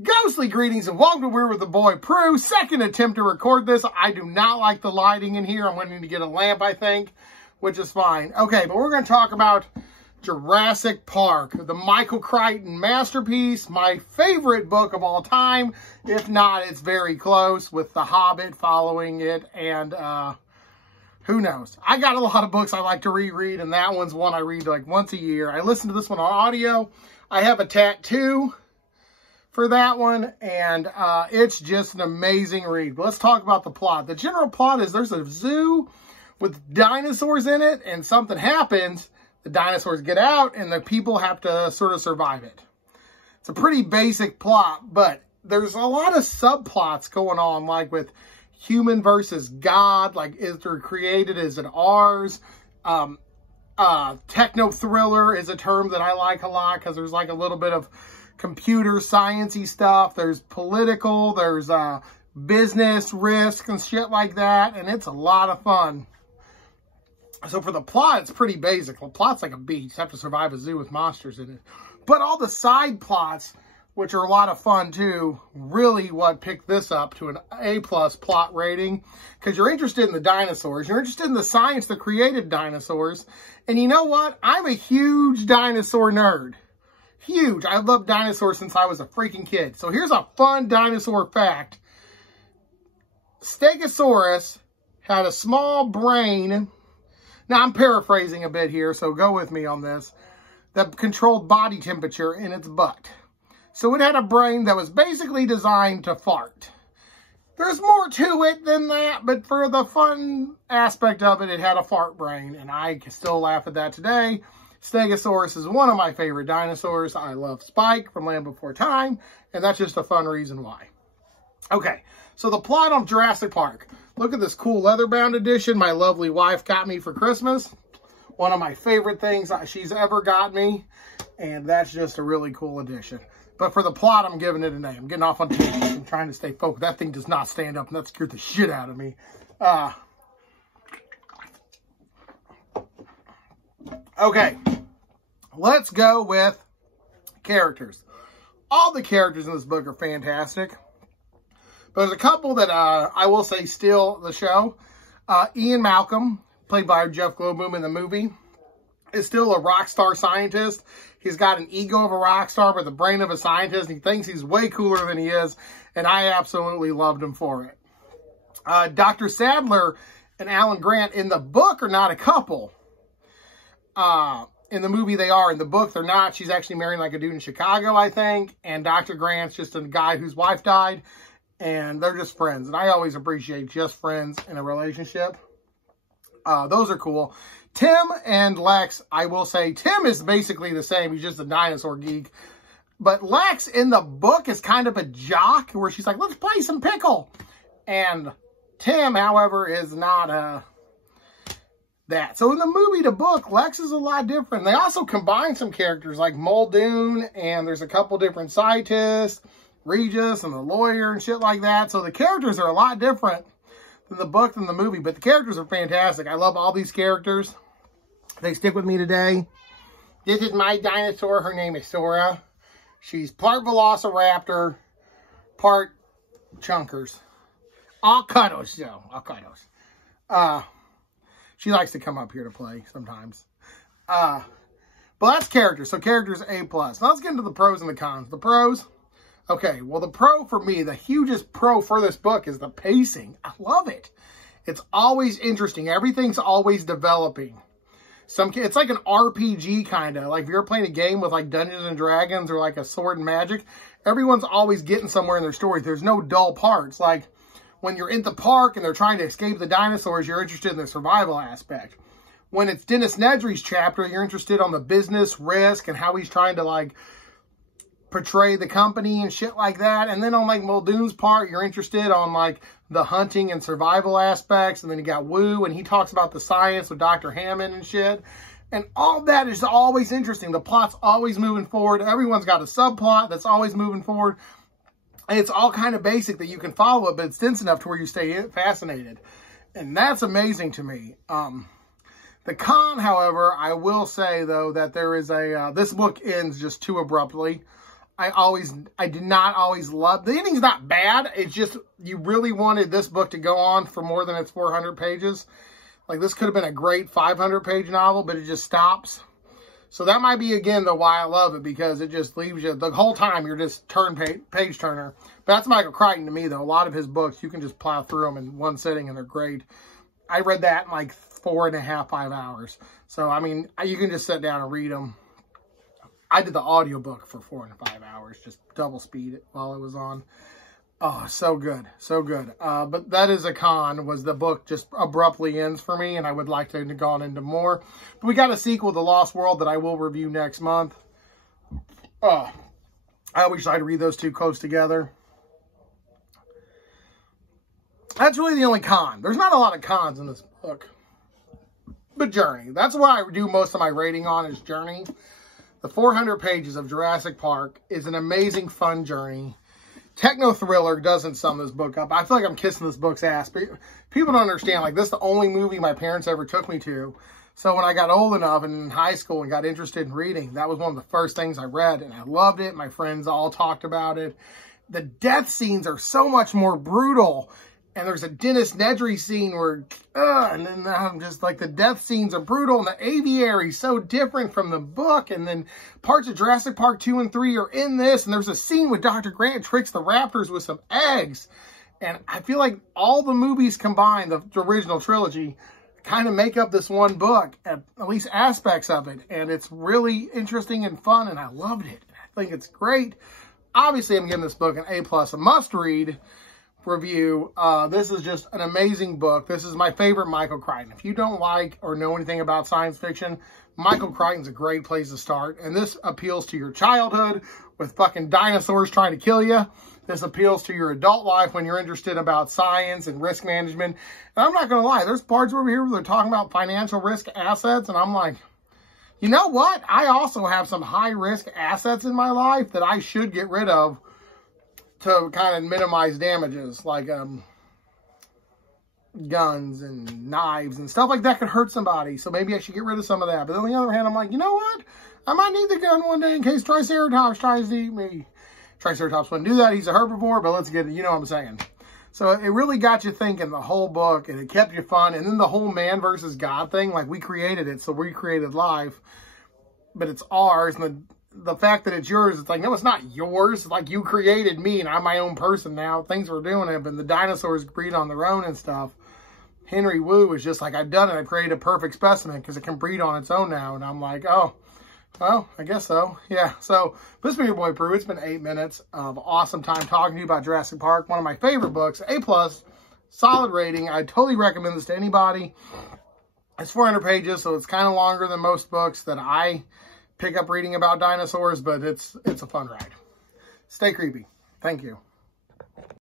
Ghostly greetings and welcome to We're with the Boy Prue. Second attempt to record this. I do not like the lighting in here. I'm going to need to get a lamp, I think, which is fine. Okay, but we're going to talk about Jurassic Park, the Michael Crichton masterpiece, my favorite book of all time. If not, it's very close, with The Hobbit following it, and who knows? I got a lot of books I like to reread, and that one's one I read like once a year. I listen to this one on audio. I have a tattoo for that one, and it's just an amazing read. Let's talk about the plot. The general plot is there's a zoo with dinosaurs in it, and something happens. The dinosaurs get out, and the people have to sort of survive it. It's a pretty basic plot, but there's a lot of subplots going on, like with human versus God, like is it created, is it ours? Techno thriller is a term that I like a lot because there's like a little bit of computer science-y stuff. There's political, there's business risk and shit like that, and it's a lot of fun. So for the plot, it's pretty basic. The plot's like a beach. You have to survive a zoo with monsters in it. But all the side plots, which are a lot of fun too, really what picked this up to an A+ plot rating, because you're interested in the dinosaurs. You're interested in the science that created dinosaurs. And you know what? I'm a huge dinosaur nerd. Huge. I love dinosaurs since I was a freaking kid. So here's a fun dinosaur fact. Stegosaurus had a small brain. Now I'm paraphrasing a bit here, so go with me on this. That controlled body temperature in its butt. So it had a brain that was basically designed to fart. There's more to it than that, but for the fun aspect of it, it had a fart brain, and I can still laugh at that today. Stegosaurus is one of my favorite dinosaurs. I love Spike from Land Before Time, and that's just a fun reason why. Okay, so the plot on Jurassic Park. Look at this cool leather-bound edition my lovely wife got me for Christmas. One of my favorite things she's ever got me, and that's just a really cool edition. But for the plot, I'm giving it an A. I'm getting off on tangents. I'm trying to stay focused. That thing does not stand up, and that scared the shit out of me. Okay, let's go with characters. All the characters in this book are fantastic. But there's a couple that I will say steal the show. Ian Malcolm, played by Jeff Goldblum in the movie, is still a rock star scientist. He's got an ego of a rock star, but the brain of a scientist. He thinks he's way cooler than he is, and I absolutely loved him for it. Dr. Sadler and Alan Grant in the book are not a couple. In the movie, they are. In the book, they're not. She's actually marrying like a dude in Chicago, I think. And Dr. Grant's just a guy whose wife died. And they're just friends. And I always appreciate just friends in a relationship. Those are cool. Tim and Lex, I will say, Tim is basically the same. He's just a dinosaur geek. But Lex in the book is kind of a jock, where she's like, let's play some pickle. And Tim, however, is not that. So in the movie to book, Lex is a lot different. They also combine some characters like Muldoon, and there's a couple different scientists, Regis and the lawyer and shit like that. So the characters are a lot different than the book than the movie, but the characters are fantastic. I love all these characters. They stick with me today. This is my dinosaur. Her name is Sora. She's part velociraptor, part chunkers. All cuddles, though. All cuddles. She likes to come up here to play sometimes. But that's characters. So characters A+. Now let's get into the pros and the cons. The pros. Okay, well, the pro for me, the hugest pro for this book is the pacing. I love it. It's always interesting. Everything's always developing. It's like an RPG kind of. Like if you're playing a game with like Dungeons and Dragons or like a Sword and Magic, everyone's always getting somewhere in their stories. There's no dull parts. Like when you're in the park and they're trying to escape the dinosaurs, you're interested in the survival aspect. When it's Dennis Nedry's chapter, you're interested on the business risk and how he's trying to like portray the company and shit like that. And then on like Muldoon's part, you're interested on like the hunting and survival aspects. And then you got Wu, and he talks about the science with Dr. Hammond and shit. And all that is always interesting. The plot's always moving forward. Everyone's got a subplot that's always moving forward. And it's all kind of basic that you can follow it, but it's dense enough to where you stay fascinated. And that's amazing to me. The con, however, I will say, though, that there is this book ends just too abruptly. I did not always love, the ending's not bad. It's just, you really wanted this book to go on for more than its 400 pages. Like, this could have been a great 500-page novel, but it just stops. So that might be, again, why I love it, because it just leaves you, the whole time, you're just page turner. But that's Michael Crichton to me, though. A lot of his books, you can just plow through them in one sitting, and they're great. I read that in like 4.5, 5 hours. So, I mean, you can just sit down and read them. I did the audiobook for 4 to 5 hours, just double speed it while it was on. Oh, so good. So good. But That Is a Con was the book just abruptly ends for me, and I would like to have gone into more. But we got a sequel, The Lost World, that I will review next month. Oh, I wish I'd read those two close together. That's really the only con. There's not a lot of cons in this book. But Journey. That's what I do most of my rating on, is Journey. The 400 pages of Jurassic Park is an amazing, fun journey. Techno Thriller doesn't sum this book up. I feel like I'm kissing this book's ass. But people don't understand. Like, this is the only movie my parents ever took me to. So when I got old enough and in high school and got interested in reading, that was one of the first things I read. And I loved it. My friends all talked about it. The death scenes are so much more brutal. And there's a Dennis Nedry scene where, and then I'm just like, the death scenes are brutal. And the aviary is so different from the book. And then parts of Jurassic Park 2 and 3 are in this. And there's a scene where Dr. Grant tricks the raptors with some eggs. And I feel like all the movies combined, the original trilogy, kind of make up this one book, at least aspects of it. And it's really interesting and fun. And I loved it. I think it's great. Obviously, I'm giving this book an A+, a must-read review. This is just an amazing book. This is my favorite Michael Crichton. If you don't like or know anything about science fiction, Michael Crichton's a great place to start. And this appeals to your childhood with fucking dinosaurs trying to kill you. This appeals to your adult life when you're interested about science and risk management. And I'm not going to lie, there's parts over here where they're talking about financial risk assets, and I'm like, you know what? I also have some high risk assets in my life that I should get rid of to kind of minimize damages, like guns and knives and stuff like that could hurt somebody. So maybe I should get rid of some of that. But on the other hand, I'm like, you know what? I might need the gun one day in case Triceratops tries to eat me. Triceratops wouldn't do that. He's a herbivore, but let's get it. You know what I'm saying. So it really got you thinking, the whole book, and it kept you fun. And then the whole man versus God thing, like, we created it, so we created life, but it's ours. And the fact that it's yours, it's like, no, it's not yours. It's like, you created me, and I'm my own person now. Things were doing it, but the dinosaurs breed on their own and stuff. Henry Wu was just like, I've done it. I created a perfect specimen because it can breed on its own now. And I'm like, oh, well, I guess so. Yeah, so this has been your boy Prue. It's been 8 minutes of awesome time talking to you about Jurassic Park. One of my favorite books, A+, solid rating. I totally recommend this to anybody. It's 400 pages, so it's kind of longer than most books that I pick up reading about dinosaurs, but it's a fun ride. Stay creepy. Thank you.